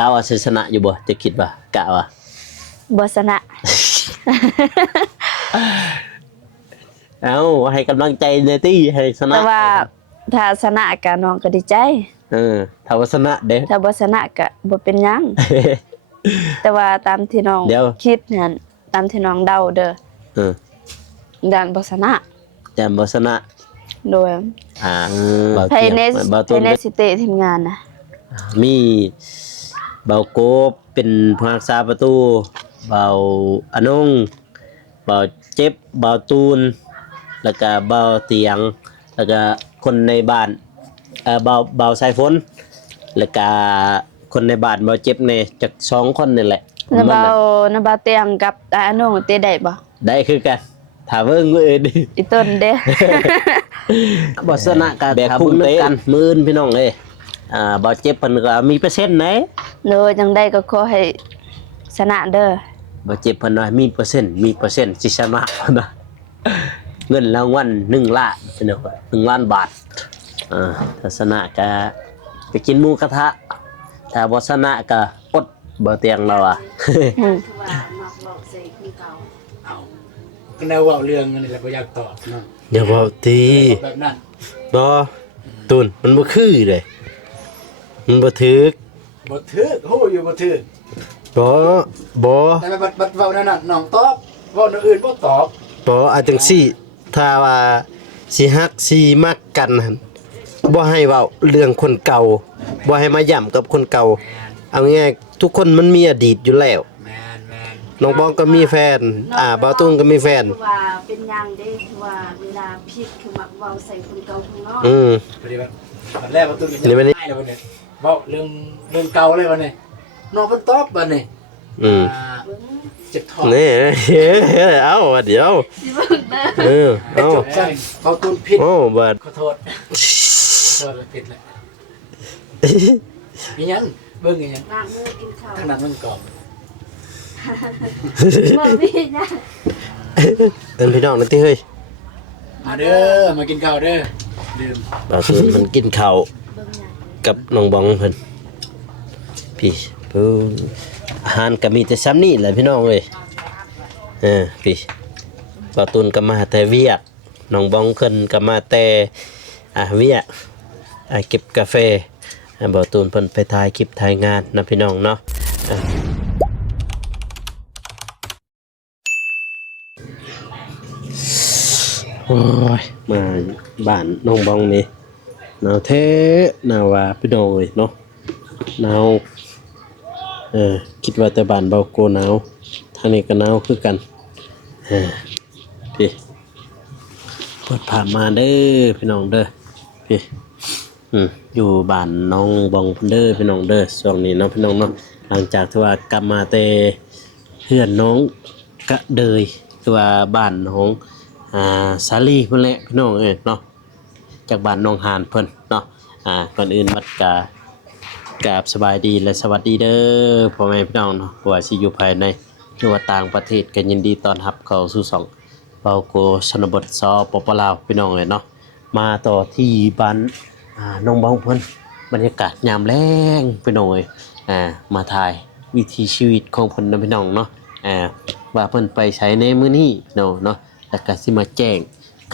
กาวาชนะอยู่บ่จะคิดว่ากะว่าบ่ชนะ เอาให้กำลังใจเนตี้ให้ชนะแต่ว่าถ้าชนะก็น้องก็ดีใจถ้าว่าชนะเด้ถ้าบ่ชนะก็บ่เป็นหยัง แต่ว่าตามที่น้องคิดนั่นตามที่น้องเดาเด้อด้านบ่ชนะจำบ่ชนะโดยภายในสิเตทีมงานนะมีเบาโกบเป็นผู้รักษาประตูเบาอนงเบาเจ็บเบาตูนแล้วก็เบาเตียงแล้วก็คนในบ้านเบาสายฝนแล้วก็คนในบ้านเบาเจ็บเนี่ยจาก2คนนี่แหละแล้วเบาเตียงกับอนงเตะได้บ่ได้คือกันถ้าเบิ่งมื้ออื่นอีต้นเด้บ่ชนะก็แบบพุ่งเตะกันมื้อพี่น้องเอ้ยบ่เจ็บเพิ่นก็มีเปอร์เซ็นต์ไหนเลยจังได้ก็ขอให้ชนะเด้อบ่เจ็บเพิ่นว่ามีเปอร์เซ็นต์สิชนะนะเงินรางวัล1ล้านพี่น้อง1ล้านบาทถ้าชนะก็ไปกินหมูกระทะถ้าบ่ชนะก็อดบ่เตียงเราอ่ะก็แนวว่าเรื่องนี่แหละบ่อยากตอบเนาะอย่าเว้าติแบบนั้นบ่ตูนมันบ่คือเลยมันบ่ถึกฮู้อยู่บ่ถึกบ่แต่บัดเว้านั่นน่ะน้องตอบเว้าอื่นบ่ตอบบ่อาจังซี่ถ้าว่าสิฮักสิมักกันหั่นบ่ให้เว้าเรื่องคนเก่าบ่ให้มาย้ำกับคนเก่าเอาง่ายๆทุกคนมันมีอดีตอยู่แล้วน้องบองก็มีแฟนบ่าวตุ้งก็มีแฟนว่าเป็นหยังเด้ว่าเวลาผิดคือมักเว้าใส่คนเก่าข้างนอกพอดีบัดแรกบ่ตุ้งนี่มันง่ายแล้วบัดนี้เว้าเรื่องเก่าเลยบัดนี้น้องเพิ่นตอบบัดนี้เจ็บท้องนี่เอาเดี๋ยวเอาเขาตุ้นผิดโอ้บัดขอโทษผิดแล้วมีหยังเบิ่งอีหยังล้างมือกินข้าวทางนั้นมันกรอบบ่มีหยังพี่น้องนั่นติเฮ้ยมาเด้อมากินข้าวเด้อดื่มบ่าวตุ้งมันกินข้าวกับน้องบองเพิ่นพี่อาหารก็มีแต่ซ้ำนี่แหละพี่น้องเอ้ยพี่บ่าวตุ้งก็มาแต่เวียกน้องบองเพิ่นก็มาแต่เวียกเก็บกาแฟบ่าวตุ้งเพิ่นไปถ่ายคลิปถ่ายงานนะพี่น้องเนาะโอ้ยมาบ้านน้องบองนี่หนาวแท้หนาวว่าพี่น้องเอ้ยเนาะหนาวคิดว่าแต่บ้านเบาโกหนาวทางนี้ก็หนาวคือกันพี่เปิดผ่านมาเด้อพี่น้องเด้อพี่อยู่บ้านน้องบองเด้อพี่น้องเด้อช่วงนี้เนาะพี่น้องเนาะหลังจากที่ว่ากลับมาแต่เฮือนน้องกะเดยคือว่าบ้านน้องสาลีเพิ่นแหละพี่น้องเนาะจากบ้านน้องหานเพิ่นเนาะก่อนอื่นมัดกราบสบายดีและสวัสดีเด้อพ่อแม่พี่น้องเนาะว่าสิอยู่ภายในหรือว่าต่างประเทศก็ยินดีต้อนรับเข้าสู่ช่องเบาโกชนบทสปปลาวพี่น้องเนาะมาต่อที่บ้านน้องบองเพิ่นบรรยากาศยามแลงพี่น้องมาถ่ายวิถีชีวิตของเพิ่นนะพี่น้องเนาะว่าเพิ่นไปใช้ในมื้อนี้เนาะแล้วก็สิมาแจ้ง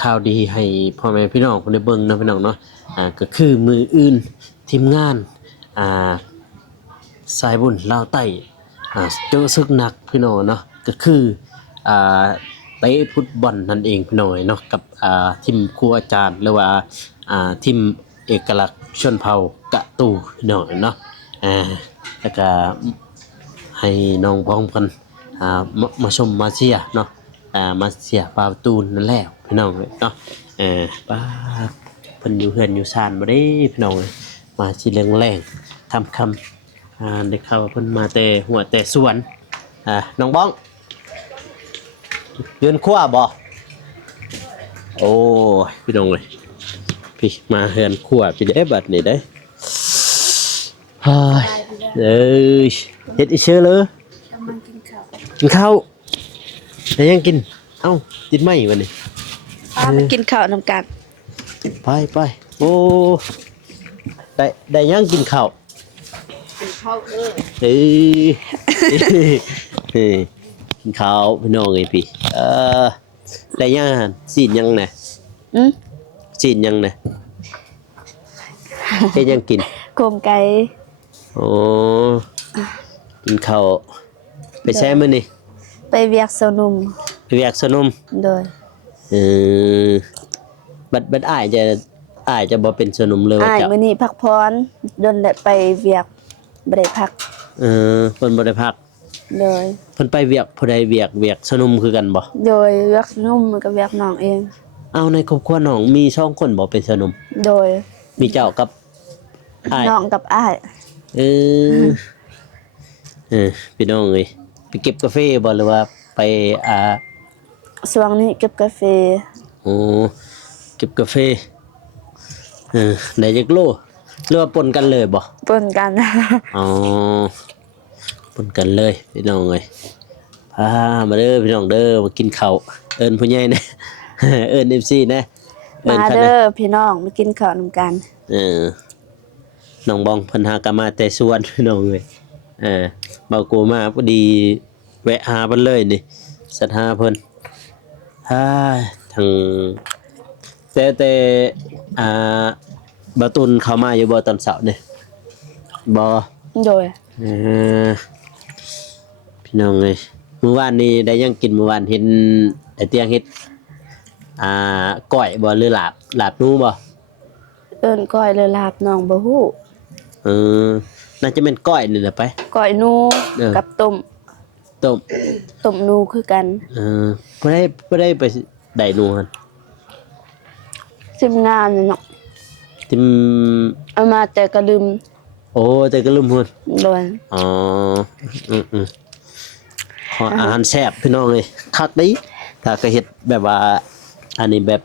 ข่าวดีให้พ่อแม่พี่น้องเพิ่นได้เบิ่งนะพี่น้องเนาะก็คือมื้ออื่นทีมงานสายบุญลาวใต้เจอศึกหนักพี่น้องเนาะก็คือเตะฟุตบอลนั่นเองพี่น้องเนาะกับทีมครูอาจารย์หรือว่าทีมเอกลักษณ์ชนเผ่ากะตูพี่น้องเนาะแล้วก็ให้น้องพ้องกันมาชมมาเชียร์เนาะมาเชียร์ปาตูนนั่นแหละพี่น้องเนาะป้าเพิ่นอยู่เฮือนอยู่ซ่านบ่ได้พี่น้องมาสิแรงๆคำได้เข้าเพิ่นมาแต่หัวแต่สวนน้องบ้องยืนคว้าบ่โอ้พี่น้องเอ้ยพี่มาเฮือนครัวพี่ได้บัดนี้ได้เฮ้ยเฮ็ดอีเชื่อเลยกินข้าวได้ยังกินเอ้ากินไหมวันนี้มากินข้าวนำกันไปโอ้ได้ยังกินข้าว ข้าวเอ้ยกินข้าวพี่น้องไอ้พี่แล้วยังหั่นสินยังน่ะสินยังน่ะเฮ็ดยังกินโคมไก่โอ้กินข้าวไปแซ่มื้อนี่ไปเวียกสนุมไปเวียกสนุมโดยเออบัดอ้ายจะบ่เป็นสนุมเลยว่าจ้ะมื้อนี้พักพรดนได้ไปเวียกบ่ได้พักเพิ่นบ่ได้พักโดยเพิ่นไปเวียกผู้ใดเวียกสนุมคือกันบ่โดยเวียกสนุมกับเวียกน้องเองเอาในครอบครัวน้องมี2คนบ่เป็นสนุมโดยมีเจ้ากับอ้ายน้องกับอ้ายพี่น้องเอ้ยไปเก็บกาแฟบ่หรือว่าไปช่วงนี้เก็บกาแฟโอ้เก็บกาแฟได้จักโลหรือว่าปนกันเลยบ่ปนกันอ๋อปนกันเลยพี่น้องเอ้ยพามาเด้อพี่น้องเด้อมากินข้าวเอิ้นผู้ใหญ่นะเอิ้น FC นะมาเด้อพี่น้องมากินข้าวนำกันน้องบองเพิ่นหากะมาแต่สวนพี่น้องเอ้ยเบากูมาพอดีแวะหาเพิ่นเลยนี่ศรัทธาเพิ่นทางแต่บ่ตุนเข้ามาอยู่บ่ตอนเช้านี่บ่โดยพี่น้องเอ้ยมื้อวานนี้ได้ยังกินมื้อวานเห็นไอ้เตียงเฮ็ดก้อยบ่หรือลาบหนูบ่เอิ้นก้อยหรือลาบน้องบ่ฮู้น่าจะเป็นก้อยนี่แหละไปก้อยหนูกับต้มหนูคือกันบ่ได้ไปได้หนูหั่นซิมงานเนาะซิมเอามาแต่กระลืมโอ้แต่กระลืมพุ่นโดยอ๋อขออาหารแซ่บพี่น้องเลยคักดิถ้าก็เฮ็ดแบบว่าอันนี้แบบ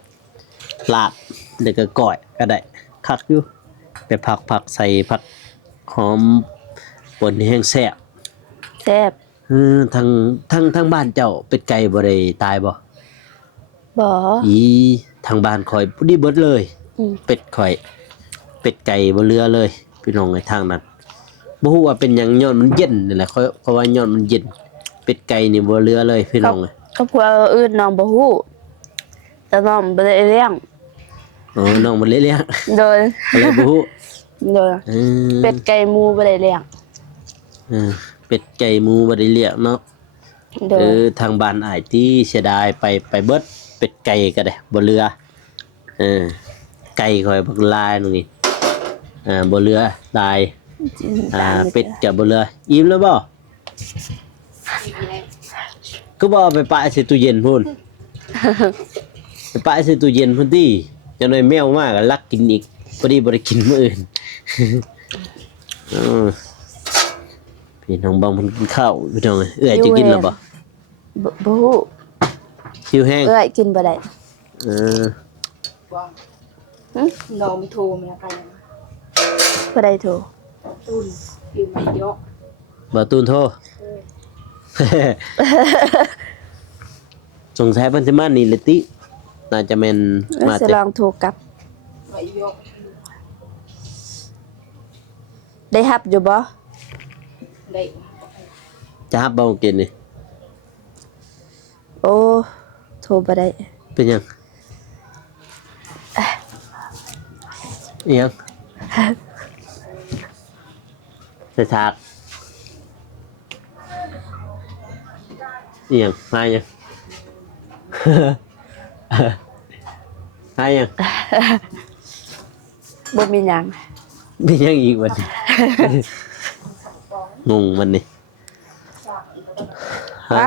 ลาบแล้วก็ก้อยก็ได้คักอยู่ไปผักใส่ผักหอมป่นแห้งแซ่บทางบ้านเจ้าเป็ดไก่บ่ได้ตายบ่ทางบ้านข่อยบ่ได้เบิดเลยเป็ดข่อยเป็ดไก่บ่เหลือเลยพี่น้องไอ้ทางนั้นบ่ฮู้ว่าเป็นหยังย้อนมันเย็นนี่แหละเขาว่าย้อนมันเย็นเป็ดไก่นี่บ่เหลือเลยพี่น้องก็พวกอื่นน้องบ่ฮู้แต่น้องบ่ได้เลี้ยงน้องบ่ได้เลี้ยงโดยอะไรบ่ฮู้โดยเป็ดไก่หมูบ่ได้เลี้ยงเป็ดไก่หมูบ่ได้เลี้ยงเนาะทางบ้านอ้ายที่เสียดายไปเบิดเป็ดไก่ก็ได้บ่เหลือไก่ข่อยบักลายนี่บ่เหลือตายเป็ดก็บ่เหลืออิ่มแล้วบ่ก็บ่ไปปะใส่ตู้เย็นพุ่นไปปะใส่ตู้เย็นพุ่นติจังได๋แมวมาก็ลักกินอีกพอดีบ่ได้กินมื้ออื่นพี่น้องบางเพิ่นกินข้าวพี่น้องเอื้อยจะกินแล้วบ่บ่ฮู้หิวแห้งเอื้อยกินบ่ได้น้องโทรมาไปบ่ได้โทรตุ้นอยู่ไม่เยอะบ่ตูนโทรสงสัยเพิ่นสิมานี่แหละติน่าจะแม่นมาแต่ลองโทรกลับไม่เยอะได้รับอยู่บ่ได้จะรับบ่กินนี่โอ้โทรบ่ได้เป็นหยังอีหยังใส่ถากอีหยังมาหยังมาหยังบ่มีหยังมีหยังอีกบัดนี้งงมันนี่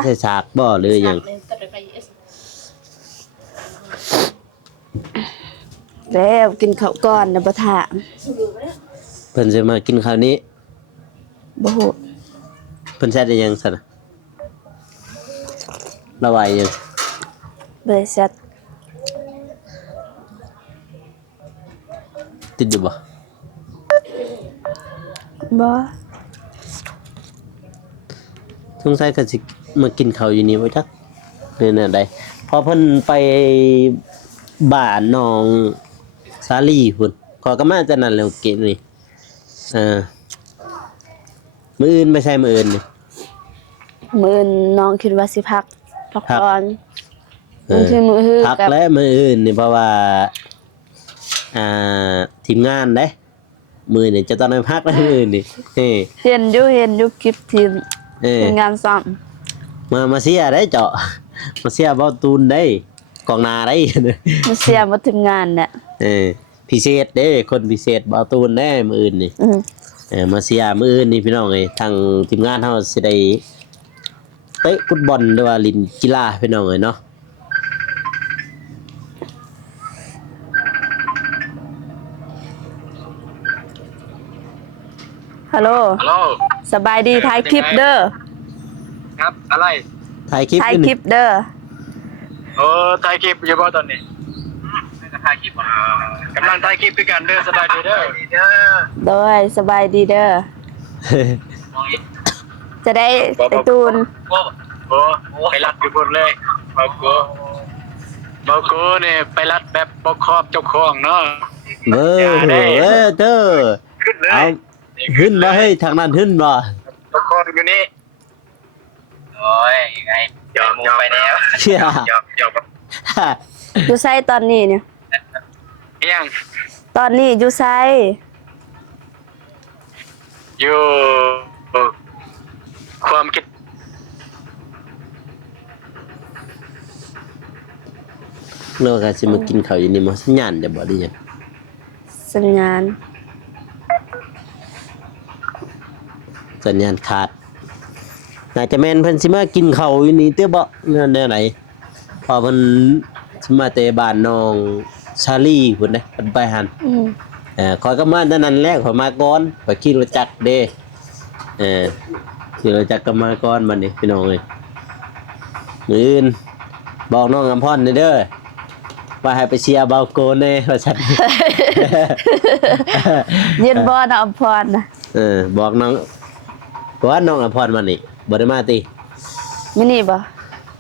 ใส่ถากบ่หรือหยังแล้วกินข้าวก่อนนะบ่ถามเพิ่นสิมากินข้าวนี้บ่ฮู้เพิ่นแซ่ได้ยังซั่นระบายยังบ่ได้แซ่ติดอยู่บ่สงสัยก็สิมากินข้าวอยู่นี่บ่จักนี่น่ะได้พอเพิ่นไปบ้านน้องสาลีพุ่นขอก็มาจากนั้นแล้วเกนี่ มื้ออื่นไม่ใช่มื้ออื่นนี่ มื้ออื่นน้องคิดว่าสิพักผ่อน เออ ที่มื้อฮือ พัก กับ และมื้ออื่นนี่เพราะว่าทีมงานเด้มื้อนี่จะต้องไปพักแล้วมื้ออื่นนี่เฮ้ เห็นอยู่คลิปทีม เออ งานซ้อม มาเสียได้เจาะมาเสียเบาตูนได้กองนาได้ มาเสียมาทีมงานเนี่ย พิเศษเด้คนพิเศษเบาตูนได้มื้ออื่นนี่ อืม มาเสียมื้ออื่นนี่พี่น้องเอ้ยทางทีมงานเฮาสิได้เตะฟุตบอลหรือว่าเลินกีฬาพี่น้องเอ้ยเนาะ ฮัลโหล ฮัลโหล สบายดีถ่ายคลิปเด้อ ครับอะไร ถ่ายคลิป ถ่าย อยู่ คลิ นี่ ปเด้อ ถ่ายคลิปอยู่บ่ตอนนี้ถ่ายคลิปกำลังถ่ายคลิปด้วยกันเด้อสบายดีเด้อ โดยสบายดีเด้อ จะได้ไปตูน โอ้ไปรัดอยู่บนเลยเบาโก้เนี่ยไปรัดแบบบ่ครอบเจ้าของเนาะ เบ้อเด้อ ขึ้นเลย เอาขึ้นบ่เฮ้ยทางนั้นขึ้นบ่ บ่ครอบอยู่นี่โอ้ยไงยอมไปแล้ว เชี่ย ยอม อยู่ไซตอนนี้เนี่ย ยัง ตอนนี้อยู่ไซ อยู่ความคิด เราก็สิมากินข้าวอยู่นี่มาสัญญาณจะบ่ได้หยัง สัญญาณ สัญญาณขาดน่าจะแม่นเพิ่นสิมากินข้าวอยู่นี่เตื้อบ่แนวไหนพอเพิ่นสิมาแต่บ้านน้องชาลีพุ่นเด้เพิ่นไปหั่น อืม ขอยก็มาเท่านั้นแหละขอยมาก่อนขอยขี่รถจักรเด้ขี่รถจักรก็มาก่อนบัดนี้พี่น้องเอ้ยมื้ออื่นบอกน้องอำพรเด้อว่าให้ไปเชียร์เบาโกนแน่ว่าซั่น เย็นบ่นะอภรนะ บอกน้องว่าน้องอภรมานี่บ่ได้มาติ มินี่บ่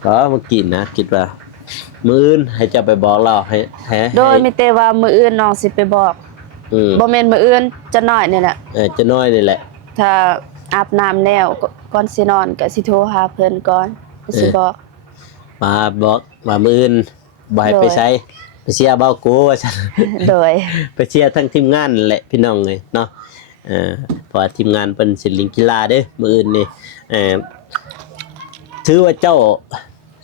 ก็มากินนะคิดว่ามื้ออื่นให้เจ้าไปบอกเราให้ โดยมีแต่ว่ามื้ออื่นน้องสิไปบอก บ่แม่นมื้ออื่นจะน้อยนี่แหละ จะน้อยนี่แหละ ถ้าอาบน้ำแล้วก่อนสินอนก็สิโทรหาเพิ่นก่อนสิบอก มาบอกว่ามื้ออื่นบ่ให้ไปใช้ไปเชียร์เบาโกว่าซั่น โดย ไปเชียร์ทั้งทีมงานนั่นแหละพี่น้องเลยเนาะเพราะว่าทีมงานเป็นศิลปินกีฬาเด้อมื้ออื่นนี่ถือว่าเจ้า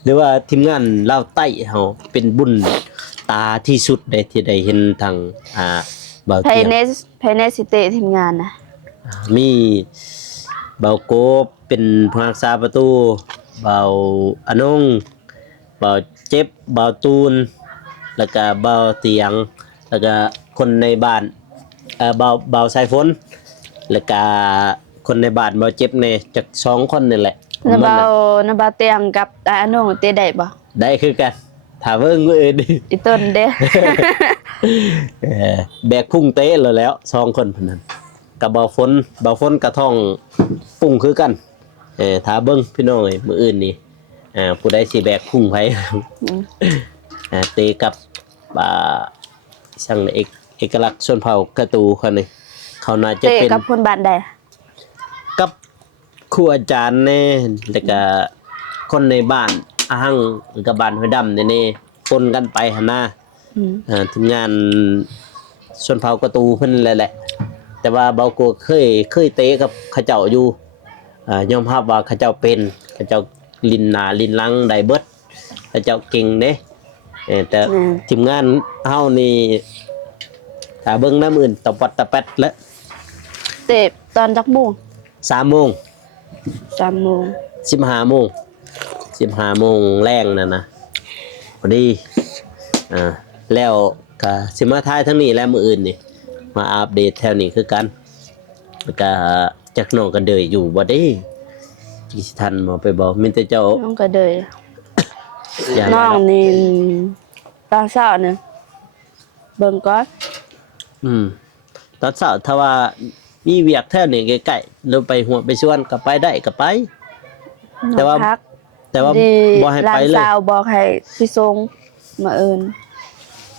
หรือว่าทีมงานลาวใต้เฮาเป็นบุญตาที่สุดได้ที่ได้เห็นทางบ่าว ภาย เตียง ในภายในสิเตะทีมงานนะ มีเบาโกบเป็นผู้รักษาประตูเบาอนงเบาเจ็บเบาตูนแล้วก็เบาเตียงแล้วก็คนในบ้านเบาสายฝนแล้วก็คนในบ้านเบาเจ็บในจาก2คนนี่แหละ นาเบานาเบาเตียงกับตาอนุเตะได้บ่ ได้คือกันถ้าเบิ่งมื้ออื่น อีต้นเด้ แบกพุ่งเตะแล้ว2คนพนนั้นกับเบาฝนกระท่องพุ่งคือกันถ้าเบิ่งพี่น้องเอ้ยมื้ออื่นนี่ผู้ใดสิแบกพุ่งไผ เตะกับช่างเอกลักษณ์ชนเผ่ากระตูคนนี้เขาน่าจะ เตะ เป็น กับคนบ้านใด กับครูอาจารย์แน่แล้วก็คนในบ้านอาหังกับบ้านห้วยดำนี่ปนกันไปหั่นน่ะ อืม ทีมงานชนเผ่ากระตูเพิ่นแหละแต่ว่าเบาโกเคยเตะกับเขาเจ้าอยู่ยอมรับว่าเขาเจ้าเป็นเขาเจ้าลินหน้าลินหลังได้เบิดเขาเจ้าเก่งเด้แต่ทีมงานเฮานี่ถ้าเบิ่งน้ำอื่นตะปัดตะแป๊ดแล้ว เตะตอนจักโมง 3 โมง 3 โมง 15 โมง15 โมงแรงนั่นนะพอดีแล้วก็สิมาท้ายทั้งนี้แล้วมื้ออื่นนี่มาอัปเดตแถวนี้คือกันแล้วก็จักน้องก็เดยอยู่บ่ได้ที่สิทันบ่ไปบอกมีแต่เจ้า น้องก็เดย ย่า น้องนี่ตอนเช้าน่ะเบิ่งก่อน ตอนเช้าถ้าว่ามีเวียกแถวนี้ใกล้ๆเราไปหัวไปชวนก็ไปได้ก็ไป แต่ว่า น้องพัก แต่ว่า ดี บ่ให้ หลา ไป น เลย สาวบอกให้พี่ทรงมาเอิ้น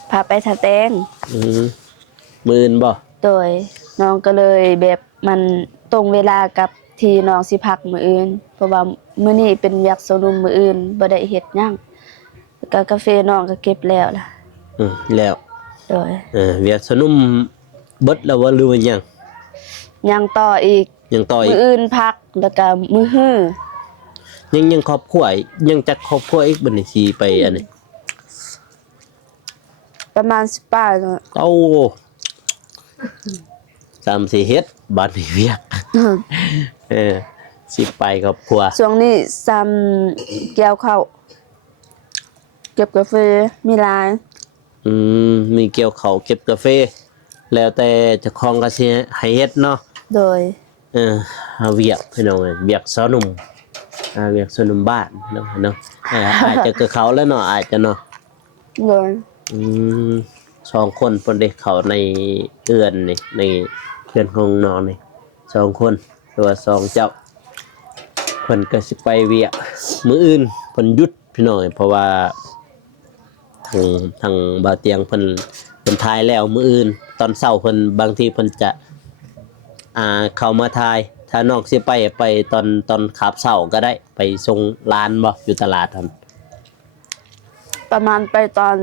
พาไปทาแตง มื้ออื่นบ่ โดยน้องก็เลยแบบมันตรงเวลากับท ที่น้องสิพักมื้ออื่นเพราะว่ามื้อนี้เป็นเวียกสนุมมื้ออื่นบ่ได้เฮ็ดหยังแล้วก็กาแฟน้องก็เก็บแล้วล่ะ แล้ว โดย เวียกสนุ่มเบิดแล้วว่าหรือว่ายัง ยังต่ออีก ยังต่ออี มื้ ก ออื่นพักแล้วก็มื้อฮื้อ ยังครอบครัวอีกยังจักครอบครัวอีกบัดนี้สิไปอันนี้ ประมาณ10ป้ายเนาะ เอา3-4เฮ็ดบัดนี้เวียกสิไปครอบครัว ช่วงนี้ซ้ำแก้วข้าวเก็บกาแฟมีหลาย มีเกี่ยวเขาวเก็บกาแฟแล้วแต่เจ้าของก็สิให้เฮ็ดเนาะ โดย หาเวียกพี่น้องเอ้ยเวียกสาวหนุ่มเวียกสาวหนุ่มบ้านเนาะอาจจะกับเขาแล้วเนาะอาจจะเนาะ โดย 2คนเพิ่นได้เข้าในเรือนนี่ในเรือนของน้องนี่2คนหรือว่า2เจ้าเพิ่นก็สิไปเวียกมื้ออื่นเพิ่นหยุดพี่น้องเอ้ยเพราะว่าทางบ่าวเตียงเพิ่นทายแล้วมื้ออื่นตอนเช้าเพิ่นบางทีเพิ่นจะเข้ามาทายถ้านอกสิไปตอนขับเช้าก็ได้ไปส่งร้านบ่อยู่ตลาดหั่น ประมาณไปตอน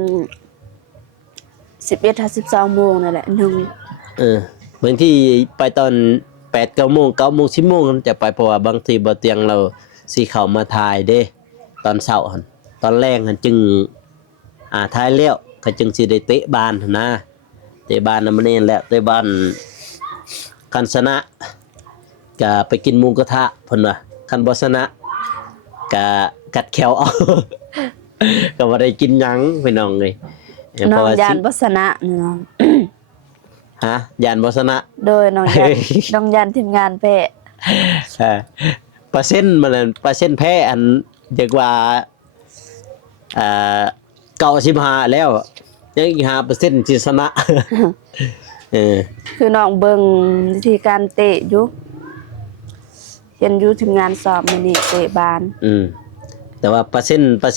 11-12โมงนั่นแหละบางทีไปตอน8-9 โมง9 โมง10 โมงจะไปเพราะว่าบางทีบ่เตียงเราสิเข้ามาทายเด้ตอนเช้าหั่นตอนแรงหั่นจึงทายแล้วก็จึงสิได้เตะบานหั่นนะเตะบานน่ะมันเองแหละเตะบานคันชนะก็ไปกินหมูกระทะเพิ่นว่าคันบ่ชนะก็กัดแขวเอา ก็บ่ได้กินหยังพี่น้องเอ้ย น้องยานบ่ชนะน้อง ฮะยานบ่ชนะ โดยน้องยาน น้องยานทีมงานแพ้ เปอร์เซ็นต์มันนั่นเปอร์เซ็นต์แพ้อันเรียกว่า95แล้วยังอีก5%สิชนะ คือน้องเบิ่งวิธีการเตะอยู่เห็นอยู่ทีมงานสอบมื้อนี้เตะบาน แต่ว่าเปอร์เซ็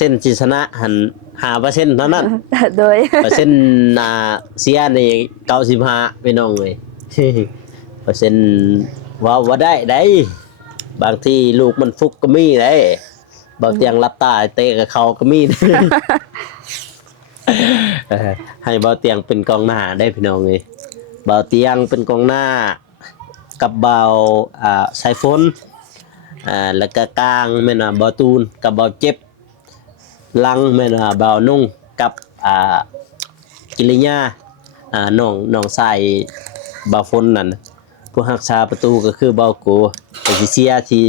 นต์สิชนะหัน5%เท่านั้น โดย เปอร์เซ็นต์เสียนี่95พี่น้องเอ้ย เปอร์เซ็นต์ว่าได้บางทีลูกมันฟุกก็มีได้บางเตียงรับตาเตะกับเขาก็มี ให้เบาเตียงเป็นกองหน้าได้พี่น้องเอ้ยเบาเตียงเป็นกองหน้ากับเบาสายฝนแล้วก็กลางแม่นว่าเบาตูนกับเบาเจ็บลังแม่นว่าเบานุ่งกับกิริยาน้องชายเบาฝนนั่นผู้รักษาประตูก็คือเบาโกแต่สิเสียที่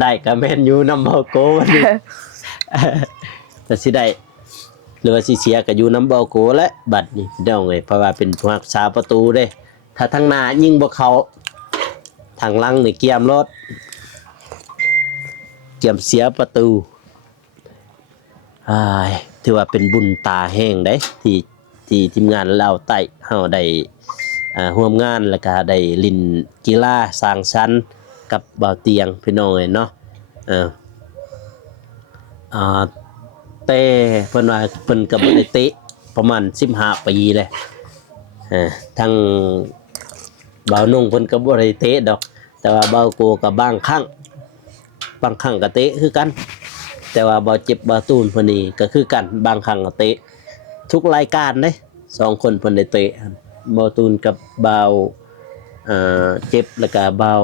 ได้ก็แม่นอยู่นำเบาโกวันนี้ แต่สิได้หรือว่าสิเสียก็อยู่นำเบาโกและบัดนี้พี่น้องเอ้ยเพราะว่าเป็นผู้รักษาประตูเด้ถ้าทางหน้ายิงบ่เข้าทางหลังนี่เกียมรถเกียมเสียประตูถือว่าเป็นบุญตาแห้งได้ที่ทีมงานเราใต้เฮาได้ร่วมงานแล้วก็ได้ลินกีฬาสร้างสรรค์กับบ่าวเตียงพี่น้องเอ้ยเนาะแต่เพิ่นว่าเพิ่นก็บ่ได้เตะประมาณ15 ปีเลยทางบ่าวนุ่งเพิ่นก็บ่ได้เตะดอกแต่ว่าบ่าวโกก็บางครั้งก็เตะคือกันแต่ว่าบ่าวเจ็บบ่าวตูนเพิ่นนี่ก็คือกันบางครั้งก็เตะทุกรายการเด้2คนเพิ่นได้เตะบ่าวตูนกับบ่าวเจ็บแล้วก็บ่าว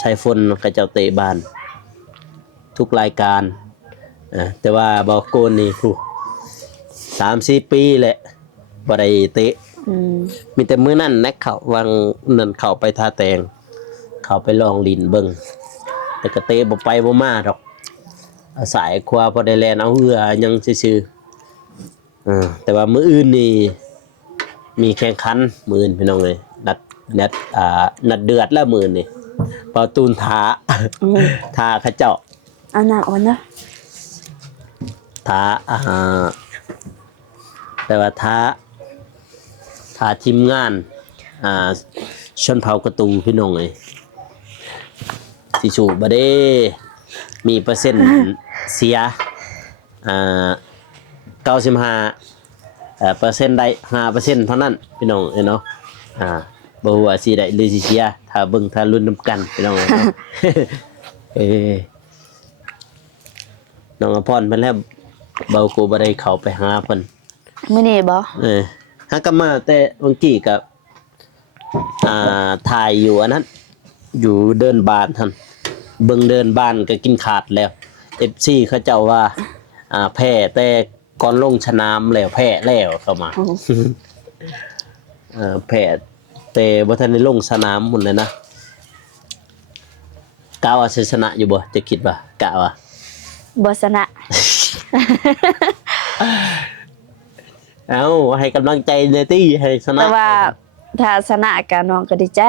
สายฝนก็เจ้าเตะบานทุกรายการแต่ว่าบ่าวโกนนี่ผู้ 3-4 ปีแหละบ่ได้เตะมีแต่มื้อนั้นนะเขาวังนั่นเข้าไปท่าแตงเข้าไปลองลินเบิ่งแต่ก็เตะบ่ไปบ่มาดอกอาศัยคว้าพอได้แล่นเอาเหือยังซื่อๆแต่ว่ามื้ออื่นนี่มีแข่งขันมื้ออื่นพี่น้องเอ้ยนัดเดือดแล้วมื้อนี่เป่าตูนท้าเขาเจ้าอันน่ะอ่อนนะ ท้าแต่ว่าท้าทีมงานชนเผ่ากระตูพี่น้องเอ้ยสิสูบ่ได้มีเปอร์เซ็นต์เสีย95%ได้ 5% เท่านั้นพี่น้องเอ้ยเนาะ บ่ฮู้ว่าสิได้หรือสิเสียถ้าเบิ่งถ้าลุ้นนํกันพี่น้องเนาะ เออน้องอภรเพิ่นแล้วเบากูบ่ได้เข้าไปหาเพิ่น มื้อนี้บ่ หากลับมาแต่บางกี้กับถ่ายอยู่อันนั้น อยู่เดินบานท่านเบิ่งเดินบานก็กินขาดแล้ว FC เขาเจ้าว่าแพ้แต่ก่อนลงสนามแล้วแพ้แล้วเข้ามา แพ้แต่บ่ทันได้ลงสนามหมดเลยนะกะว่าสิชนะอยู่บ่จะคิดว่ากะว่า บ่ชนะ เอาให้กำลังใจเนตี้ให้ชนะ แต่ว่าถ้าชนะก็น้องก็ดีใจ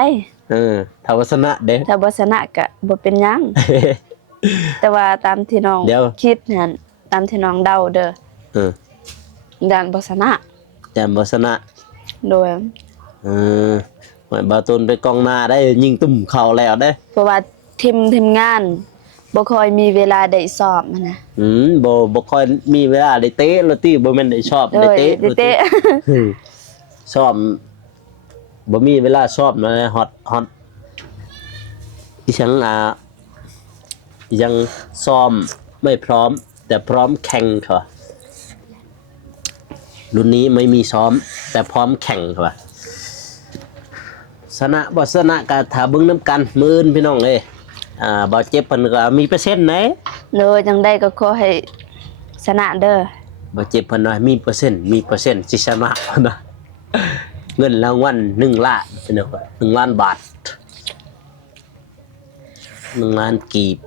ถ้าว่าชนะเด้ ถ้าบ่ชนะก็บ่เป็นหยัง แต่ว่าตามที่น้อง เดี๋ยว คิดนั่นตามที่น้องเดาเด้อด้านบ่ชนะ แต่บ่ชนะ โดย หมายบาตูนไปกองหน้าได้ยิงตุ่มเข่าแล้วได้ เพราะว่าทีมงานบ่ค่อยมีเวลาได้สอบมันนะ บ่ค่อยมีเวลาได้เตะโรตี้บ่แม่นได้ชอบ โด ได้ ย เตะ ได้เตะ ชอบบ่มีเวลาชอบนะฮอตอีฉันยังซ้อมไม่พร้อม แต่พร้อมแข่งค่ะรุ่นนี้ไม่มีซ้อม แต่พร้อมแข่งค่ะชนะบ่ชนะก็ถ้าเบิ่งนํกันมื้ออื่นพี่น้องเอ้ยบ่เจ็บเพิ่นก็มีเปอร์เซ็นต์ไหน โดยจังได้ก็ขอให้ชนะเด้อ บ่เจ็บเพิ่นว่ามีเปอร์เซ็นต์สิชนะเพิ่นว่าเงินรางวัล1ล้านพี่น้อง1ล้านบาท1ล้านกีบ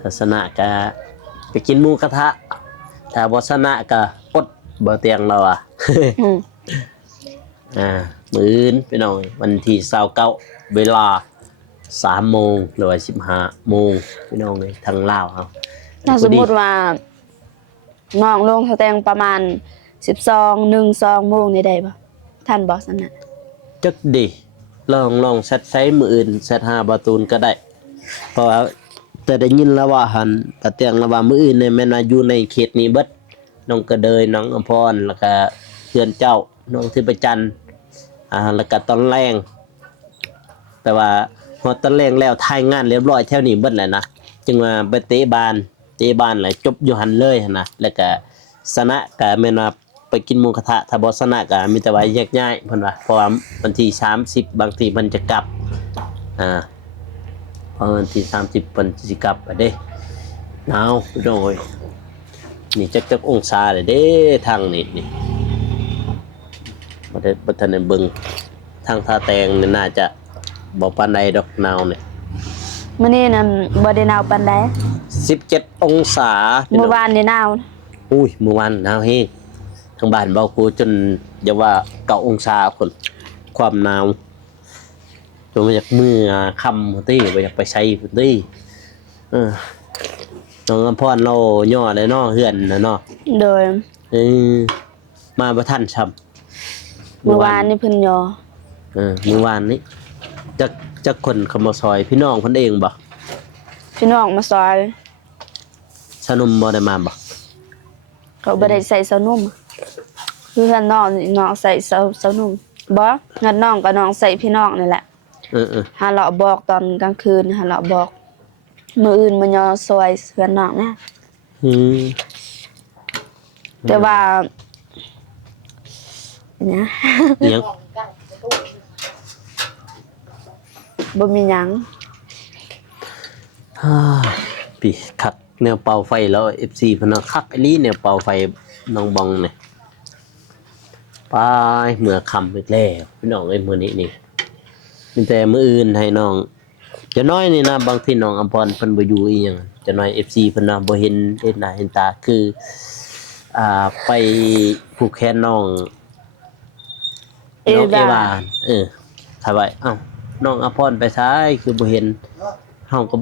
ถ้าชนะก็ไปกินหมูกระทะถ้าบ่ชนะก็อดบ่เตียงเราอ่ะ มื้ออื่นพี่น้องวันที่29เวลา3 โมงหรือว่า15 โมงพี่น้องเลยทางลาวเฮา ถ้าสมมุติว่าน้องลงแสดงประมาณ12 โมงนี่ได้บ่ท่านบ่ซั่นน่ะ จักดิลองเซตไซส์มืออื่นเซต5ประตูนก็ได้เพราะว่าแต่ได้ยินแล้วว่าหันกระเตียงแล้วว่ามืออื่นเนี่ยแม่นว่าอยู่ในเขตนี้เบิดน้องกระเดยน้องอภรแล้วก็เพื่อนเจ้าน้องทิพจันทร์แล้วก็ตอนแรงแต่ว่าพอตอนแรงแล้วทายงานเรียบร้อยแถวนี้เบิดแล้วนะจึงว่าไปเตะบานแล้วจบอยู่หันเลยหั่นนะแล้วก็ชนะก็แม่นว่าไปกินหมูกระทะถ้าบ่ชนะก็มีแต่ว่าแยกย้ายเพิ่นว่าเพราะว่าวันที่30บางทีมันจะกลับพอวันที่30เพิ่นสิกลับไปเด้หนาวพี่น้องเอ้ยนี่จักองศาเลยเด้ทางนี่บ่ทันได้เบิ่งทางท่าแตงนี่น่าจะบ่ปานใดดอกหนาวนี่ มื้อนี้นั่นบ่ได้หนาวปานใด 17องศาพี่น้ เมื่ อ อง วานนี่หนาว อุ้ยเมื่อวานหนาวแฮงทางบ้านเบากูจนอย่าว่า9องศาพุ่นความหนาวจนมาจากมือค่ำพุ่นติบ่อยากไปใช้พุ่นติน้องอภรเราย่อได้เนาะเฮือนน่ะเนาะ โดย มาบ่ทันช้ำ เมื่อวานนี่เพิ่นยอ เมื่อวานนี้จักคนเข้ามาซอยพี่น้องเพิ่นเองบ่ พี่น้องมาซอย สนุมบ่ได้มาบ่ เขาบ่ได้ใส่เสานุ่มคือเฮือนน้องนี่น้องใส่เสานุ่มบ่งั้นน้องก็น้องใส่พี่น้องนี่แหละหาเลาะบอกตอนกลางคืนหาเลาะบอกมื้ออื่นมายอซอยเฮือนน้องนะแต่ว่าเนี่ย ยัง บ่มีหยัง พี่คักแนวเป่าไฟแล้ว FC เพิ่นคักอีหลีแนวเป่าไฟน้องบองนี่ไปเมื่อค่ำอีกแล้วพี่น้องเอ้ยมื้อนี้นี่มีแต่มื้ออื่นให้น้องจะน้อยนี่นะบางทีน้องอภรเพิ่นบ่อยู่อีหยังจะน้อย FC เพิ่นน่ะบ่เห็นหน้าเห็นตาคือไปผูกแขนน้องเอวาถ้าว่าน้องอภรไปซ้ายคือบ่เห็นเฮาก็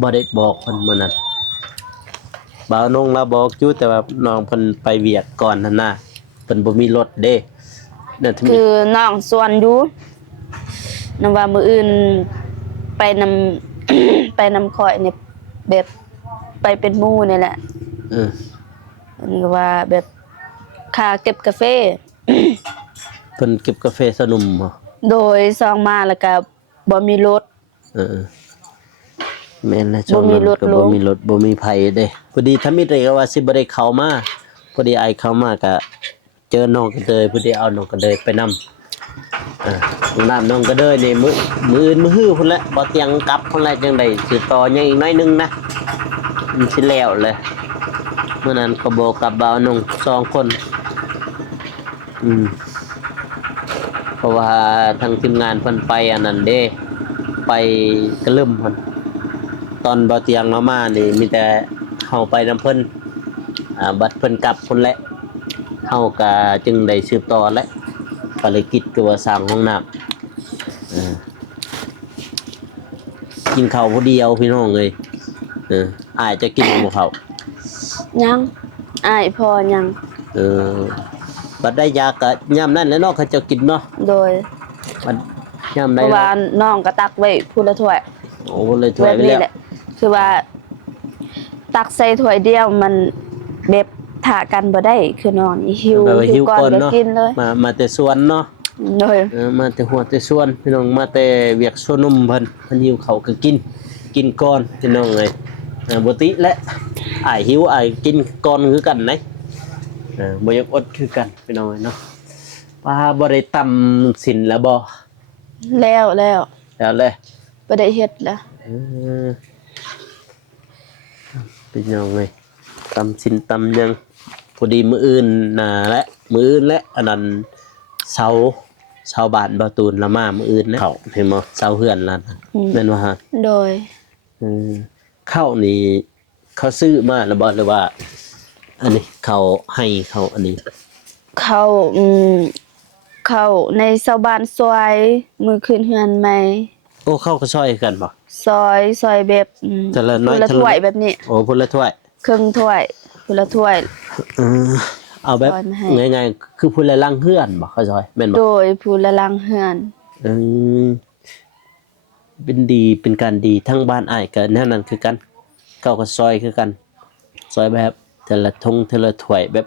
บ่ได้บอกเพิ่นมื้อนั้นบ่าวนงเราบอกอยู่แต่ว่าน้องเพิ่นไปเวียกก่อนนั่นน่ะเพิ่นบ่มีรถเด้นั่น คือน้องส่วนอยู่นำว่ามื้ออื่นไปนำ ไปนำข่อยเนี่ยแบบไปเป็นหมู่นี่แหละอันก็ว่าแบบค่าเก็บกาแฟ พิ่นเก็บกาแฟสนุ่มบ่ โดยซองมาแล้วก็บ่มีรถ เออแม่นแล้วช่วงนั้น บ่มีรถ ก็ ล บ่ ง มีรถบ่มีไผเด้พอดีถ้ามีเลยก็ว่าสิบ่ได้เข้ามาพอดีไอเข้ามาก็เจอน้องก็เลยพอดีเอาน้องก็เลยไปนำน้องก็เลยนี่มื้ออื่นมื้อฮื้อพุ่นแหละบ่เตียงกลับพุ่นแหละจังได๋สิต่อยังอีกหน่อยนึงนะมันสิแล้วเลยมื้อนั้นก็บอกกับบ่าวน้อง2คนเพราะว่าทางทีมงานเพิ่นไปอันนั้นเด้ไปกระลึมเพิ่นตอนบ่เตียงมานี่มีแต่เฮาไปนำเพิ่นบัดเพิ่นกลับพุ่นแหละเฮาก็จึงได้สืบต่อและภารกิจคือว่าสร้างห้องน้ำกินข้าวผู้เดียวพี่น้องเอ้ยอ้ายจะกินบ่ข้าว ยังอ้ายพอยัง บัดได้ยากะยามนั้นแหล้วเนาะเขาเจ้ากินเนาะ โดย บัดยาม เพ ใด ราะว่าน้องก็ตักไว้พูละถ้วย โอ้เลยถ้ว แบ ย บ ไป นี้ แล้ว แหละคือว่าตักใส่ถ้วยเดียวมันแบบถากันบ่ได้คือน้องนี่หิว แบบว่าหิว ก่อน ก่อน ก็ เนาะ กินเลย มาแต่สวนเนาะ โดย มาแต่หัวแต่สวนพี่น้องมาแต่เวียกสวนนมเพิ่นหิวเขาวก็กินก่อนพี่น้องเอ้ยบ่ติและอ้ายหิวอ้ายกินก่อนคือกันไหนบ่อยากอดคือกันพี่น้องเอ้ยเนาะว่าบ่ได้ตำสินแล้วบ่ แล้ว แล้วเลย บ่ได้เฮ็ดแล้ว เป็นยังไงตำสินตำยังพอดีมื้ออื่นน่ะและมื้ออื่นและอันนั้นเสาบ้านบ่ตูนละมามื้ออื่นนะเข้าเห็นบ่เสาเฮือนล่ะแม่นบ่ฮะ โดย ข้าวนี่เขาซื้อมาแล้วบ่หรือว่า อันนี้เขาให้เขาอันนี้ เข้าเข้าในชาวบ้านซอยมือขึ้นเฮือนใหม่ โอ้เข้าก็ซอยกันบ่ ซอยแบบแต่ละน้อย คนละ แต่ละ ถ้วยแบบนี้ โอ้พุ่นละถ้วย ครึ่งถ้วยคนละถ้วย เอาแบบ ซอยมาให้ ง่ายๆคือพุ่นละลังเฮือนบ่เขาซอยแม่นบ่ โดยผู้ละลังเฮือน เป็นการดีทั้งบ้านอ้ายก็แนวนั้นคือกันเขาก็ซอยคือกันซอยแบบแต่ละทงแต่ละถ้วยแบบ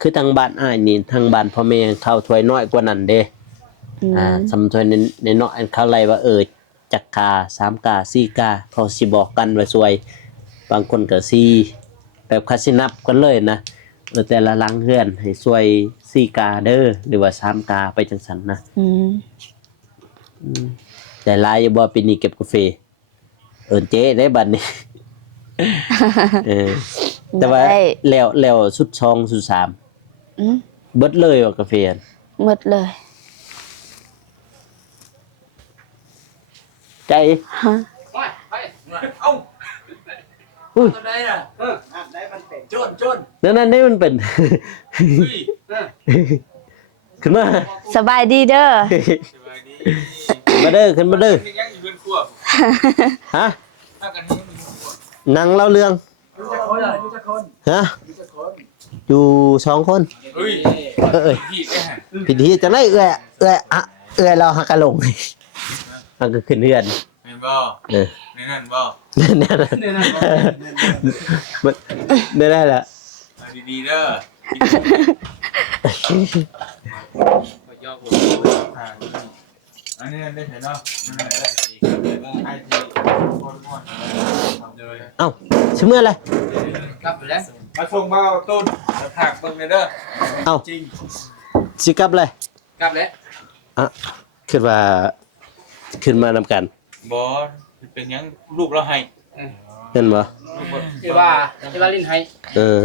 คือทางบ้านอ้ายนี่ทางบ้านพ่อแม่เขาถ้วยน้อยกว่านั้นเด้สำถ้วยในน้อยอันเขาไล่ว่าจักกา3กา4กาเขาสิบอกกันว่าซวยบางคนก็4แบบเขาสินับกันเลยนะแต่ละหลังเฮือนให้ซวย4กาเด้อหรือว่า3กาไปจังซั่นนะแต่หลายอยู่บ่ปีนี้เก็บกาแฟเจ๊ได้บัดนี้ แต่ว่า ได้ แล้วสุด2สุด3เบิดเลยว่ากาแฟอัน หมดเลย ใจ ฮะ เอ้า อุ้ย ตัวใดน่ะได้มันเป็นโจน นั่นนี่มันเป็น ขึ้นมา สบายดีเด้อ มาเด้อขึ้นมาเด้อ ยังอยู่เป็นครัว ฮะ ถ้ากันนี้มัน นั่งเล่าเรื่อง รู้จักคนรู้จักคน ฮะ รู้จักคน อยู่2คน เฮ้ย เอ้ย พี่แก พิธีจะได้เอื้อเราหักกะลงมันก็ขึ้นเฮือน แม่นบ่ ในนั่นบ่ เนี่ยมันได้ละ ดีๆเด้อบ่ยอกหัวอันนี้ได้เห็นเนาะนั่นแหละไอ้ที่คนม่วนเลย เอ้าชื่อเมื่อไร กลับไปแล้วมาส่งมาต้นแล้วถากเบิ่งเลยเด้อ เอ้า จริง สิกลับเลย กลับแล้ว ขึ้นมานำกัน บ่เป็นหยังลูกเราให้ เห็นบ่ ที่ว่าลิ้นให้ เออ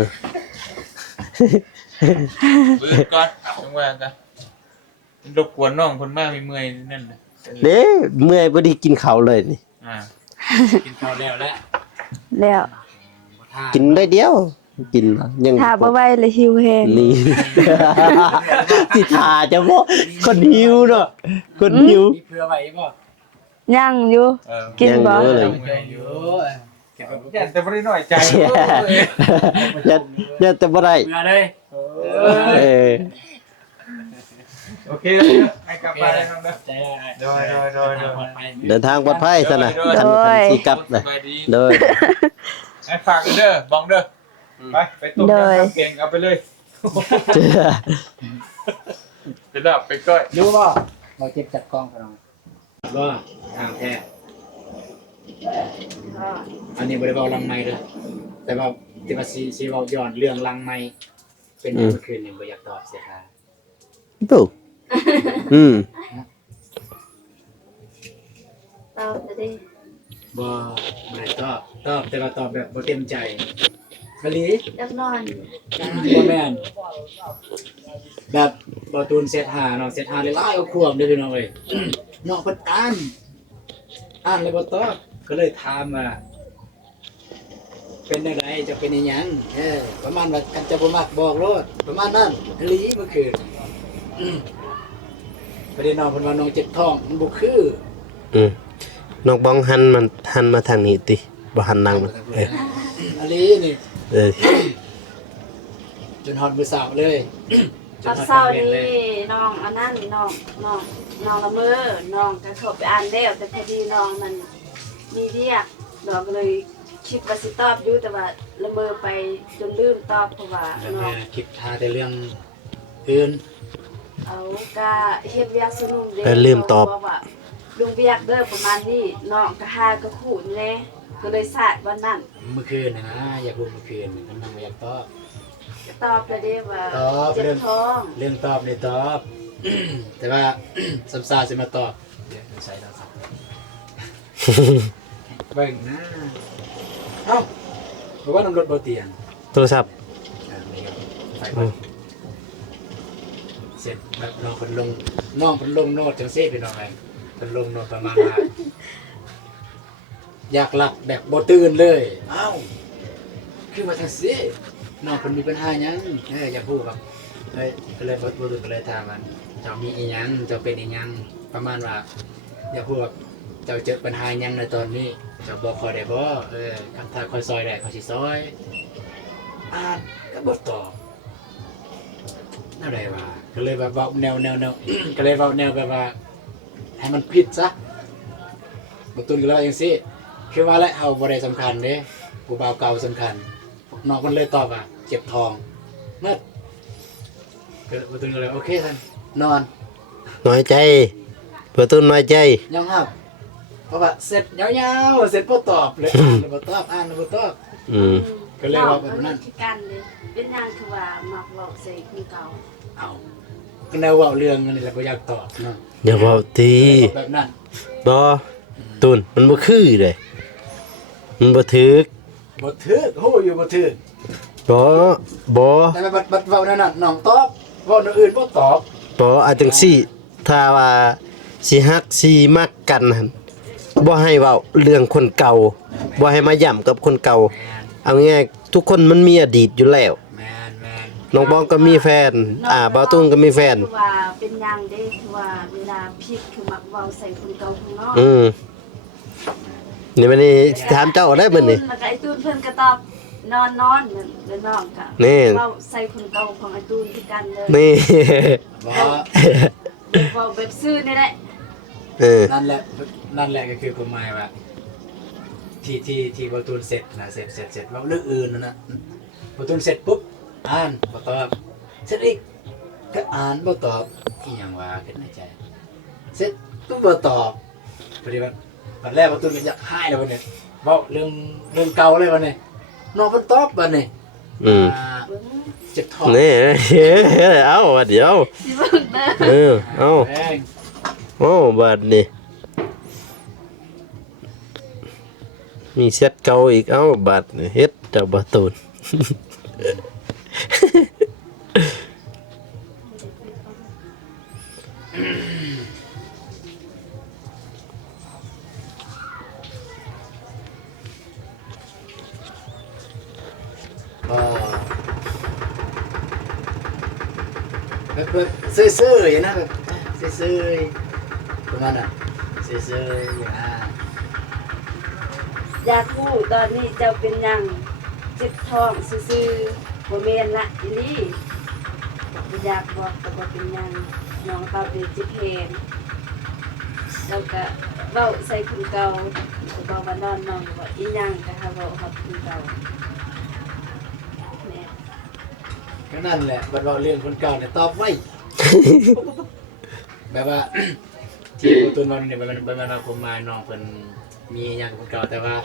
บื้อก่อนจังว่ากันรบกวนน้องคนมากมีเมื่อยนั่นน่ะ เด้เมื่อยบ่ได้กินข้าวเลยนี่ กินข้าวแล้ว แล้ว กินได้เดียวกินยัง ถ้าบ่ไหวเลยหิวแฮง นี่ สิทาจะบ่คนหิวเนาะคนหิว มีเพื่อไว้บ่ ยังอยู่กินบ่ ยังอยู่เลย อยู่อย่าแต่บ่ได้น้อยใจ อย่าแต่บ่ได้ มาเลย เออ โอเคให้กลับมาได้น้องเด้อใจโดย เดินทางปลอดภัยซะนะคันสิกลับนะโดย ให้ฝากเด้อบ้องเด้อไปต้มยำเก่งเอาไปเลย ไปดับไปก้อย รู้ป่ะเราเจ็บจัดกล้องกันหน่อยว่าทางแท้อันนี้บริบาลลังไม้เลยแต่ว่าที่ว่าซีว่าย้อนเรื่องลังไม้เป็นเมื่อคืนยังไม่อยากตอบเสียค่ะ ปุ๊อืม ตอบจะได้ บ่ไม่ตอบแต่ว่าตอบแบบบ่เต็มใจกะลี จักนอน บ่แม่นแบบบ่ตูนเซตหาเนาะเซตหาเลยหลายเอาควบเด้อพี่น้องเอ้ย น้องเพิ่นอ่านเลยบ่ตอบก็เลยถามว่าเป็นจังไดจะเป็นอีหยังประมาณว่ากันจะบ่มักบอกโลดประมาณนั้นกะลีเมื่อคืนประเด็นน้องเพิ่นว่าน้องเจ็บท้องมันบ่คือ น้องบ้องหันมาทางนี้ติบ่หันนั่งมันอันนี้นี่ จนฮอดมื้อเช้าเลย ตอนเช้านี่น้องอันนั้นน้องละเมอน้องก็เข้าไปอ่านแล้วแต่พอดีน้องมันมีเรียกน้องก็เลยคิดว่าสิตอบอยู่แต่ว่าละเมอไปจนลืมตอบเพราะว่า แล้ว น้อ แม่ ง คิดหาแต่เรื่องอื่น เอาก็เฮ็ดเวียกสนุกเด้ ลืมตอบ ว่าลุงเวียกเด้อประมาณนี้น้องก็หาก็ขู่นี่แหละก็เลยสาดวันนั้น เมื่อคืนนะอยากรู้เมื่อคืนมันนั่งอยากตอบ ก็ตอบแล้วเด้ว่า ตอบ เจ็บท้อง เรื่องตอบในตอบ แต่ว่า สำซาจะมาตอบเดี๋ยวใส่เราสับเบิ่งนะเอ้าเพราะว่าน้ำรถเบาเตียง โทรศัพท์ นี่ครับไฟเบิ่งเสร็จแบบน้องเพิ่นลงโน้ตจังซี่พี่น้องไงเพิ่นลงโน้ตประมาณว่าอยากหลับแบบบ่ตื่นเลยเอ้าคือว่าจังซี่น้องเพิ่นมีปัญหาหยังอยากพูดครับก็เลยบ่ตื่นก็เลยถามมันเจ้ามีอีหยังเจ้าเป็นอีหยังประมาณว่าอยากพูดว่าเจ้าเจอปัญหาหยังในตอนนี้เจ้าบอกขอยได้บ่คันถ้าคอยซอยได้ขอยสิซอยอ่านก็บ่ตอบแนวใดวะก็เลยแบบเว้าแนว ก็เลยเว้าแนวแบบว่าให้มันผิดซะบ่ตุนก็แล้วจังซี่คือว่าแล้วเฮาบ่ได้สำคัญเด้ผู้บ่าวเก่าสำคัญน้องมันเลยตอบว่าเจ็บท้องเมื่อก็บ่ตุนก็เลยโอเคท่านนอน น้อยใจเปิดต้นน้อยใจ ยังครับเพราะว่าเสร็จยาวๆเสร็จบ่ตอบเลยอ่านแล้วบ่ตอบอืม ก็เลยว่าแบบนั้น คือกันเลยเป็นหยังคือว่ามักเว้าใส่คนเก่า เอาก็แนวเว้าเรื่องนั่นแหละบ่อยากตอบเนาะ อย่าเว้าติ แบบนั้น บ่ตุนมันบ่คือเลยมันบ่ถึก บ่ถึกฮู้อยู่บ่ถึก บ่ แต่บัดเว้านั่นน่ะน้องตอบเว้าแนวอื่นบ่ตอบ อาจังซี่ถ้าว่าสิฮักสิมักกันหั่นบ่ให้เว้าเรื่องคนเก่าบ่ให้มาย่ำกับคนเก่า แม่น เอาง่ายๆทุกคนมันมีอดีตอยู่แล้ว แม่น น้องบองก็มีแฟนบ่าวตุ้งก็มีแฟน คือว่าเป็นหยังเด้คือว่าเวลาผิดคือมักเว้าใส่คนเก่าข้างนอก นี่มันนี่ถามเจ้าได้บ่นี่ แล้วก็ไอ้ตูนเพิ่นก็ตอบนอนแล้วน้องก็ นี่ เว้าใส่คนเก่าของไอ้ตูนคือกันเลย นี่ บ่ เว้าแบบซื่อนี่แหละ นั่นแหละก็คือความหมายว่าที่บ่ตูนเสร็จนะเสร็จเว้าเรื่องอื่นนั่นน่ะบ่ตูนเสร็จปุ๊บอ่านบ่ตอบเสร็จอีกก็อ่านบ่ตอบอีหยังวะคิดในใจเสร็จปุ๊บบ่ตอบพอดีว่าวันแรกบ่ตูนก็อยากหายแล้ววันนี้เว้าเรื่องเก่าเลยวันนี้น้องเพิ่นตอบบัดนี้ เบิ่ง เจ็บท้อง นี่เอาบัดเดียว สิเบิ่งเด้อ เอา แม่ง บัดนี่มีเซตเก่าอีกเอาบัดนี่เฮ็ดเจ้าบ่ตูน แบบซื่อๆอย่างนั้นแบบซื่อๆประมาณน่ะซื่อๆอย่างนั้น อยากรู้ตอนนี้เจ้าเป็นหยังเจ็บท้องซื่อๆบ่แม่นละอีนี่อยากบอกแต่บ่เป็นหยังน้องตอบเป็นจิตเพนแล้วก็เว้าใส่คนเก่าก็บอกว่านอนน้องก็ว่าอีหยังก็หาเว้าฮอดคนเก่าแม่ ก็นั่นแหละบัดว่าเรื่องคนเก่าเนี่ยตอบไว้ แบบว่า ที่ประตูนอนเนี่ยมันผมมาน้องเพิ่นมีอย่างกับคนเก่าแต่ว่า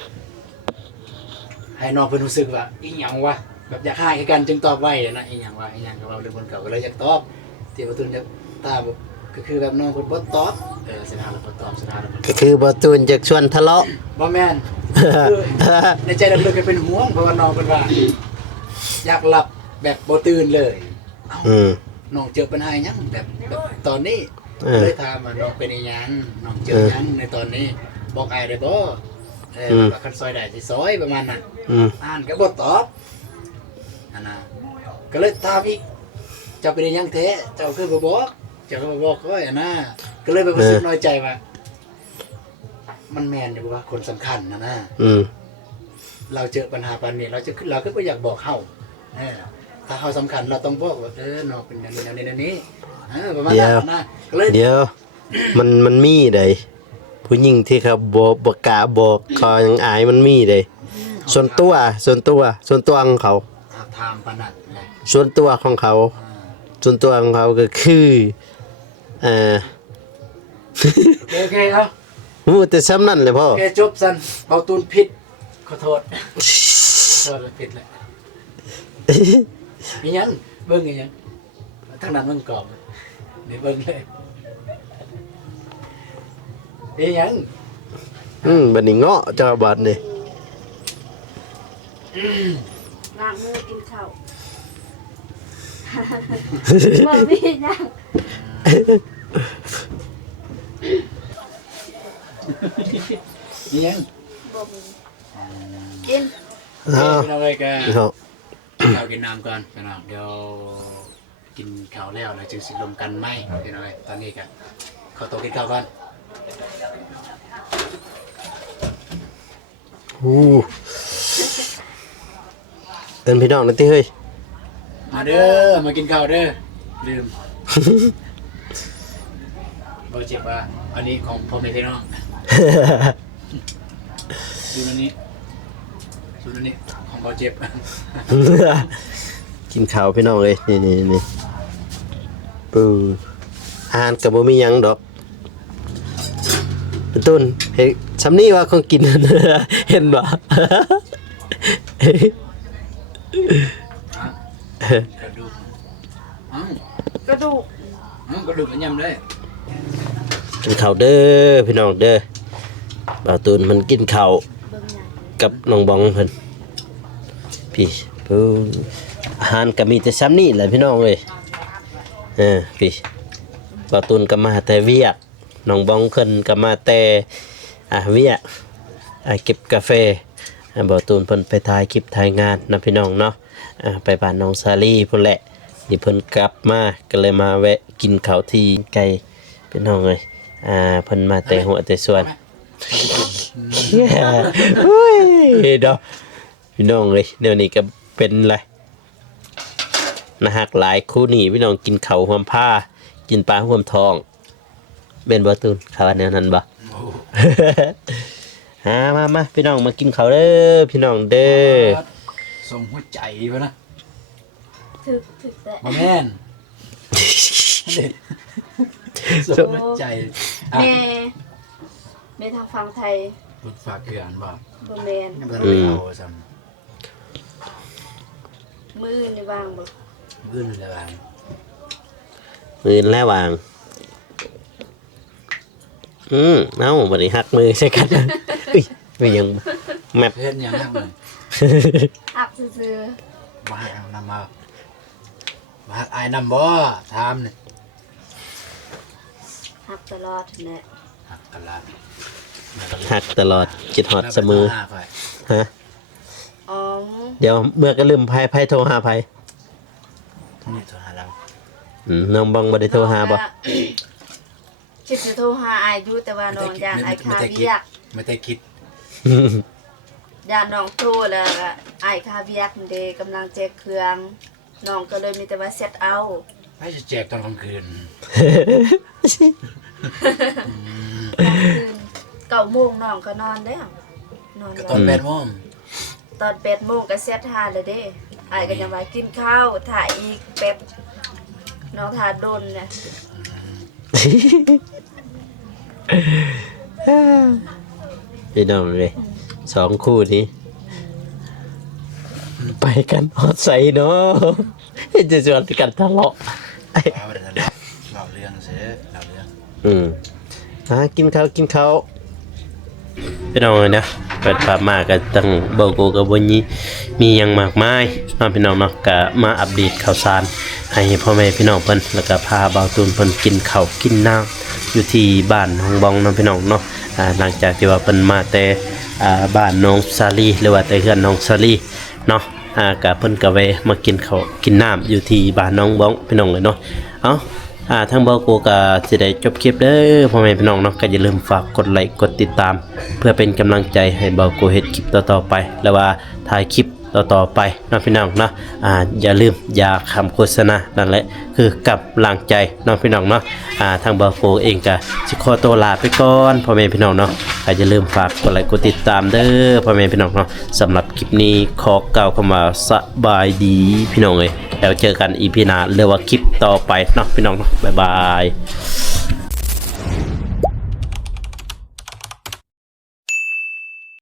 ให้น้องเพิ่นรู้สึกว่าอีหยังวะแบบอยากให้กันจึงตอบไว้นะอีหยังวะอีหยังกับเราเรื่องคนเก่าก็เลยอยากตอบที่ประตูนจะตาแบบก็คือแบบน้องเพิ่นบ่ตอบสนาแล้วบ่ตอบสนาแล้วบ่ต ก็ อบ คือบ่ตูนจะชวนทะเลาะ บ่แม่นคือในใจลึกๆก็เป็นห่วงเพราะว่าน้องเพิ่นว่า อยากหลับแบบบ่ตื่นเลยเอ้า อืม น้องเจอปัญหาหยังแบบตอนนี้ เลยถามว่าน้องเป็นอีหยังน้องเจอหยังในตอนนี้บอกอ้ายได้บ่ว่าคันซอยได้สิซอยประมาณนั้น อืม อ่านก็บ่ตอบนั่นน่ะก็เลยถามอีกเจ้าเป็นอีหยังแท้เจ้าคือบ่บอกเจ้าก็บ่บอกค่อยนะก็เลยไปรู้สึกน้อยใจว่า มันแม่นอยู่ว่าคนสำคัญนะ อืม เราเจอปัญหาปานนี้เราก็บ่อยากบอกเฮาถ้าเฮาสำคัญเราต้องบอกว่าน้องเป็นอย่างนี้ประมาณนั้นนะก็เลย เดี๋ยว มันมีใดผู้หญิงที่เขาบ่กล้าบอกเขายังอายมันมีใดส่วนตัวของเขา ถามปานนั้นแหละ ส่วนตัวของเขา ส่วนตัวของเขาก็คือโอเคเอา ฮู้แต่ซ้ำนั่นแหละพ่อ โอเคจบซั่นเบาตูนผิดขอโทษผิดแหละมีหยังเบิ่งอีหยังทางนั้นมันกรอบนี่เบิ่งเลยมีหยัง บัดนี้เงาะเจ้าบัดนี่ ล้างมือกินข้าว บ่มีหยัง มีหยัง บ่มีกิน อ้าว พี่น้องเอ้ยก็ เนาะ ข้าวกินน้ำก่อนพี่น้องเดี๋ยวกินข้าวแล้วจึงสิลมกันไหมพี่น้องเอ้ยตอนนี้ก็ขอตัวกินข้าวก่อน เอิ้นพี่น้องนั่นติเฮ้ย มาเด้อมากินข้าวเด้อลืมบ่เจ็บว่าอันนี้ของพ่อแม่พี่น้องดูอันนี้ของบ่เจ็บ กินข้าวพี่น้องเอ้ยนี่ปูอาหารก็บ่มีหยังดอกเป็นต้นเฮ้ยซำนี้ว่าของกิน เห็นบ่ กระดูกอ้าว กระดูก กระดูกมันยำได้ กินข้าวเด้อพี่น้องเด้อบ่าวตูนมันกินข้าว เบิ่งหยัง กับน้องบองเพิ่นพี่ปูอาหารก็มีแต่ซ้ำนี้แหละพี่น้องเอ้ยพี่บ่าวตูนก็มาแต่เวียกน้องบองเพิ่นก็มาแต่เวียกเก็บกาแฟบ่าวตูนเพิ่นไปถ่ายคลิปถ่ายงานนะพี่น้องเนาะไปบ้านน้องซาลีพุ่นแหละนี่เพิ่นกลับมาก็เลยมาแวะกินข้าวที่ไกลพี่น้องเอ้ยเพิ่นมาแต่หัวแต่ส่วน โอ้ยดอกพี่น้องเลยเดี๋ยวนี้ก็เป็นไรนะฮักหลายคู่นี่พี่น้องกินเขาวหวมผ้ากินปลาหวมทองเป็นบ่ตูนข้าวแนวนั้นบ่ มาพี่น้องมากินข้าวเด้อพี่น้องเด้อ ส่งหัวใจวะนะ ถึกแต่ บ่แม่นส่งหัวใจแม่ทางฝั่งไทย รถฝากเกลือนบ่ บ่แม่น ยังบ่ได้เอาซ้ มื้อนี่ว่างบ่ ำมื้อนึงแล้วว่า มือแล้ววางเอ้าบ่ได้หักมือใส่กันอุ้ยไม่ยังแมป เฮ็ดหยังนักเลย อักซื่อ บ่ให้เอานำมาบ่ให้อายนำบ่ถามนี่ ๆหักตลอดแหละ หักตลาด หักตลอดคิดฮอดเสมอฮะ อ๋อ เดี๋ยวเมื่อก็ลืมไผโทรหาไผ นี่โทรหาเรา น้องบองบ่ได้โทรหาบ่ คิดจะโทรหาอายอยู่แต่ว่าน้องย่านอายคาเวียก ไม่ได้คิด ย่านน้องโทรแล้วก็อายคาเวียกมันเด้กำลังแจกเครื่องน้องก็เลยมีแต่ว่าเซตเอา ให้จะแจกตอนกลางคืน กลางคืน9:00 นน้องก็นอนแล้วนอน ก็ แล้ว ตอน8 โมง ตอน8:00 นก็เซตหาแล้วเด้อายก็ยังว่ากินข้าวถ่ายอีกแป๊บ น้องทาดนเนี่ย พี่น้องเลยสองคู่นี้ ไปกันฮอดใส่เนาะจะชวนกันทะเลาะ เอาเดี๋ยวเล่าเรื่องเสียเล่าเรื่อง กินข้าวพี่น้องเลยนะเปิดภาพมาก็ตั้งเบาโกกับวันนี้มีหยังมากมายเนาะพี่น้องเนาะก็มาอัปเดตข่าวสารให้พ่อแม่พี่น้องเพิ่นแล้วก็พาเบาตูนเพิ่นกินข้าวกินน้ำอยู่ที่บ้านหงบองเนาะพี่น้องเนาะหลังจากที่ว่าเพิ่นมาแต่บ้านน้องซาลีหรือว่าแต่เฮือนน้องซาลีเนาะก็เพิ่นก็แวะมากินข้าวกินน้ำอยู่ที่บ้านน้องบองพี่น้องเลยเนาะเอ้าทางเบาโกก็สิได้จบคลิปเด้อพ่อแม่พี่น้องเนาะก็อย่าลืมฝากกดไลค์กดติดตาม เพื่อเป็นกำลังใจให้เบาโกเฮ็ดคลิปต่อๆไปแล้วว่าถ่ายคลิปต่อๆไปเนาะพี่น้องเนาะอย่าลืมอย่าคำโฆษณานั่นแหละคือกับลังใจเนาะพี่น้องเนาะทางเบาโกเองก็สิขอตัวลาไปก่อนพ่อแม่พี่น้องเนาะอย่าลืมฝากกดไลค์กดติดตามเด้อพ่อแม่พี่น้องเนาะสำหรับคลิปนี้ขอกล่าวคำว่าสบายดีพี่น้องเอ้ยแล้วเจอกันอีพีหน้าหรือว่าคลิปต่อไปเนาะพี่น้องเนาะบ๊ายบาย